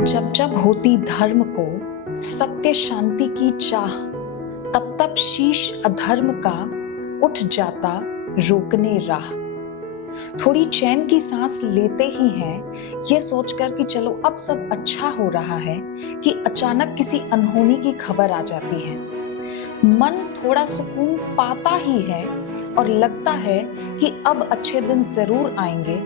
जब जब होती धर्म को सत्य शांति की चाह, तब तब शीश अधर्म का उठ जाता रोकने राह। थोड़ी चैन की सांस लेते ही हैं ये सोचकर कि चलो अब सब अच्छा हो रहा है, कि अचानक किसी अनहोनी की खबर आ जाती है। मन थोड़ा सुकून पाता ही है और लगता है कि अब अच्छे दिन जरूर आएंगे,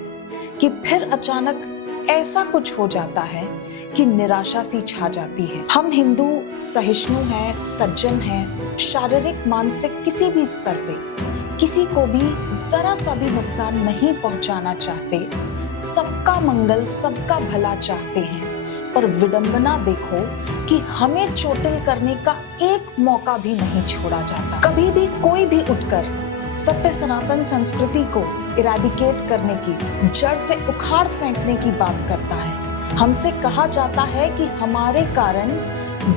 कि फिर अचानक ऐसा कुछ हो जाता है कि निराशा सी छा जाती है। हम हिंदू सहिष्णु हैं, सज्जन हैं, शारीरिक मानसिक किसी भी स्तर पे किसी को भी जरा सा भी नुकसान नहीं पहुंचाना चाहते, सबका मंगल सबका भला चाहते हैं। पर विडंबना देखो कि हमें चोटिल करने का एक मौका भी नहीं छोड़ा जाता। कभी भी कोई भी उठकर सत्य सनातन संस्कृति को इरेडिकेट करने की, जड़ से उखाड़ फेंकने की बात करता है। हमसे कहा जाता है कि हमारे कारण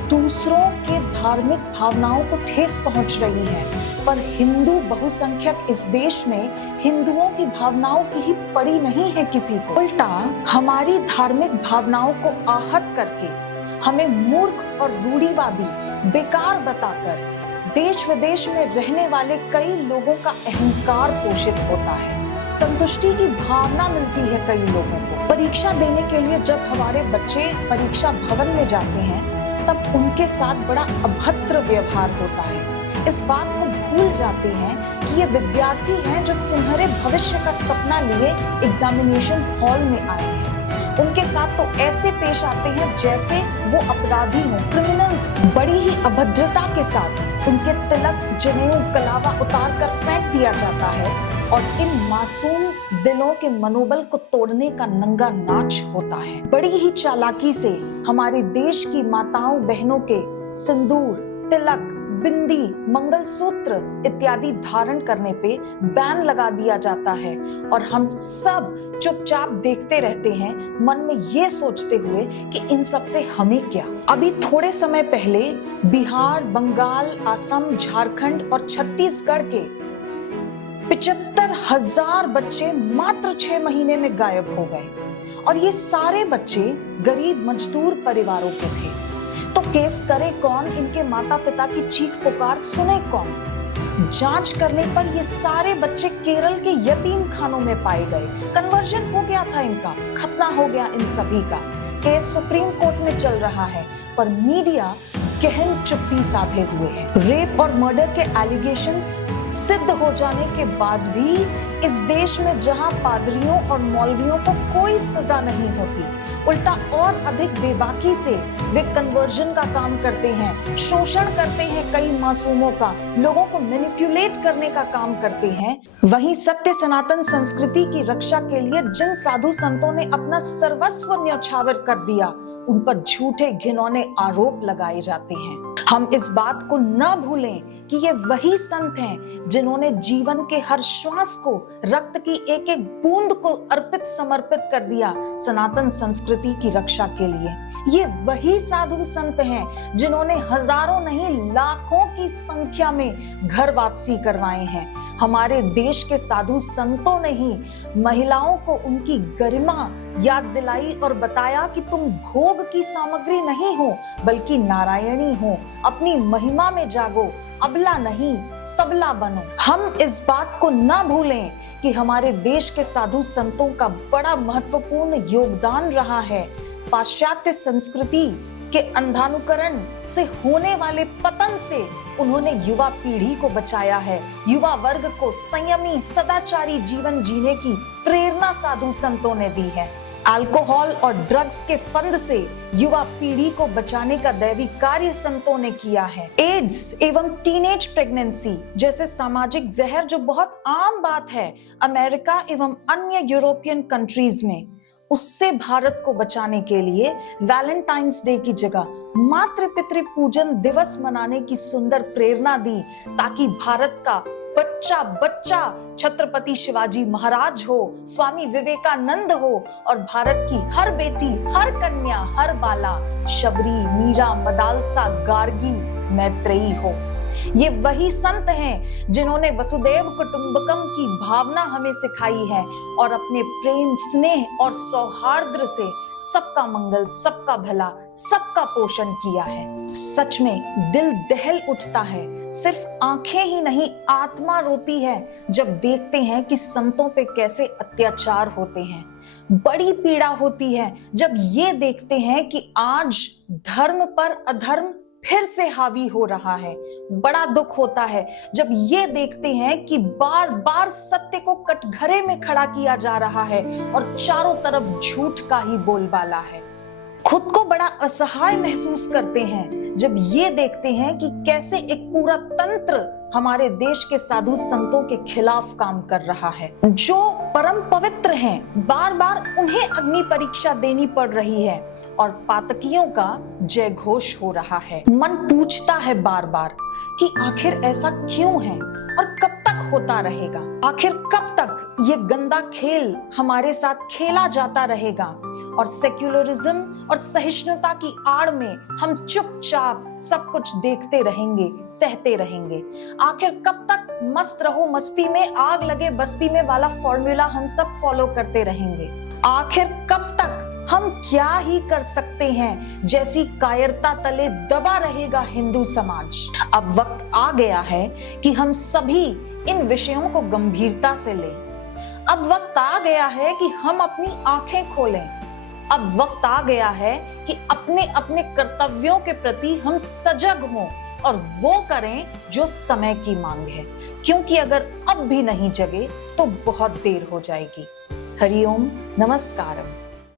दूसरों के धार्मिक भावनाओं को ठेस पहुंच रही है, पर हिंदू बहुसंख्यक इस देश में हिंदुओं की भावनाओं की ही पड़ी नहीं है किसी को। उल्टा हमारी धार्मिक भावनाओं को आहत करके हमें मूर्ख और रूढ़िवादी बेकार बताकर देश विदेश में रहने वाले कई लोगों का अहंकार पोषित होता है। संतुष्टि की भावना मिलती है कई लोगों को। परीक्षा देने के लिए जब हमारे बच्चे परीक्षा भवन में जाते हैं, तब उनके साथ बड़ा अभद्र व्यवहार होता है। इस बात को भूल जाते हैं कि ये विद्यार्थी हैं जो सुनहरे भविष्य का सपना लिए एग्जामिनेशन हॉल में आए हैं। उनके साथ तो ऐसे पेश आते हैं जैसे वो अपराधी हों, क्रिमिनल्स। बड़ी ही अभद्रता के साथ उनके तिलक, जनेऊ, कलावा उतार कर फेंक दिया जाता है और इन मासूम दिलों के मनोबल को तोड़ने का नंगा नाच होता है। बड़ी ही चालाकी से हमारे देश की माताओं बहनों के सिंदूर, तिलक, बिंदी, मंगलसूत्र इत्यादि धारण करने पे बैन लगा दिया जाता है और हम सब चुपचाप देखते रहते हैं, मन में ये सोचते हुए कि इन सब से हमें क्या। अभी थोड़े समय पहले बिहार, बंगाल, असम, झारखंड और छत्तीसगढ़ के 75,000 बच्चे मात्र 6 महीने में गायब हो गए और ये सारे बच्चे गरीब मजदूर परिवारों के थे। तो केस करे कौन, इनके माता पिता की चीख पुकार सुने कौन? जांच करने पर ये सारे बच्चे केरल के यतीम खानों में पाए गए। कन्वर्जन हो गया था इनका, खतना हो गया इन सभी का। केस सुप्रीम कोर्ट में चल रहा है, पर मीडिया गहन चुप्पी साधे हुए है। रेप और मर्डर के एलिगेशंस सिद्ध हो जाने के बाद भी इस देश में जहां पादरियों और मौलवियों को कोई सजा नहीं होती, उल्टा और अधिक बेबाकी से वे कन्वर्जन का काम करते हैं, शोषण करते हैं कई मासूमों का, लोगों को मैनिपुलेट करने का काम करते हैं। वहीं सत्य सनातन संस्कृति की रक्षा के लिए जिन साधु संतों ने अपना सर्वस्व न्यौछावर कर दिया, उन पर झूठे घिनौने आरोप लगाए जाते हैं। हम इस बात को न भूलें कि ये वही संत हैं जिन्होंने जीवन के हर श्वास को, रक्त की एक एक बूंद को अर्पित समर्पित कर दिया सनातन संस्कृति की रक्षा के लिए। ये वही साधु संत हैं जिन्होंने हजारों नहीं लाखों की संख्या में घर वापसी करवाए हैं। हमारे देश के साधु संतों ने ही महिलाओं को उनकी गरिमा याद दिलाई और बताया कि तुम भोग की सामग्री नहीं हो, बल्कि नारायणी हो। अपनी महिमा में जागो, अबला नहीं सबला बनो। हम इस बात को न भूलें कि हमारे देश के साधु संतों का बड़ा महत्वपूर्ण योगदान रहा है। पाश्चात्य संस्कृति के अंधानुकरण से होने वाले पतन से उन्होंने युवा पीढ़ी को बचाया है। युवा वर्ग को संयमी सदाचारी जीवन जीने की प्रेरणा साधु संतों ने दी है। अल्कोहल और ड्रग्स के फंद से युवा पीढ़ी को बचाने का दैवी कार्य संतों ने किया है। एड्स एवं टीनेज प्रेगनेंसी जैसे सामाजिक जहर जो बहुत आम बात है अमेरिका एवं अन्य यूरोपियन कंट्रीज में, उससे भारत को बचाने के लिए वैलेंटाइंस डे की जगह मातृ पितृ पूजन दिवस मनाने की सुंदर प्रेरणा दी, ताकि भारत का बच्चा बच्चा छत्रपति शिवाजी महाराज हो, स्वामी विवेकानंद हो और भारत की हर बेटी, हर कन्या, हर बाला शबरी, मीरा, मदालसा, गार्गी, मैत्रेयी हो। ये वही संत हैं जिन्होंने वसुदेव कुटुंबकम की भावना हमें सिखाई है और अपने प्रेम, स्नेह और सौहार्द से सबका मंगल, सबका भला, सबका पोषण किया है। सच में दिल दहल उठता है, सिर्फ आंखें ही नहीं आत्मा रोती है जब देखते हैं कि संतों पे कैसे अत्याचार होते हैं। बड़ी पीड़ा होती है जब ये देखते हैं कि आज धर्म पर अधर्म फिर से हावी हो रहा है। बड़ा दुख होता है जब ये देखते हैं कि बार बार सत्य को कटघरे में खड़ा किया जा रहा है और चारों तरफ झूठ का ही बोलबाला है। खुद को बड़ा असहाय महसूस करते हैं जब ये देखते हैं कि कैसे एक पूरा तंत्र हमारे देश के साधु संतों के खिलाफ काम कर रहा है। जो परम पवित्र हैं, बार बार उन्हें अग्नि परीक्षा देनी पड़ रही है और पातकियों का जय घोष हो रहा है। मन पूछता है बार बार कि आखिर ऐसा क्यों है और कब तक होता रहेगा। आखिर कब तक ये गंदा खेल हमारे साथ खेला जाता रहेगा और सेक्युलरिज्म और सहिष्णुता की आड़ में हम चुपचाप सब कुछ देखते रहेंगे, सहते रहेंगे। आखिर कब तक मस्त रहो मस्ती में, आग लगे बस्ती में वाला फॉर्मूला हम सब फॉलो करते रहेंगे। आखिर कब तक हम क्या ही कर सकते हैं जैसी कायरता तले दबा रहेगा हिंदू समाज। अब वक्त आ गया है कि हम सभी इन विषयों को गंभीरता से लें। अब वक्त आ गया है कि हम अपनी आंखें खोलें। अब वक्त आ गया है कि अपने अपने कर्तव्यों के प्रति हम सजग हों और वो करें जो समय की मांग है, क्योंकि अगर अब भी नहीं जगे तो बहुत देर हो जाएगी। हरिओम, नमस्कारम।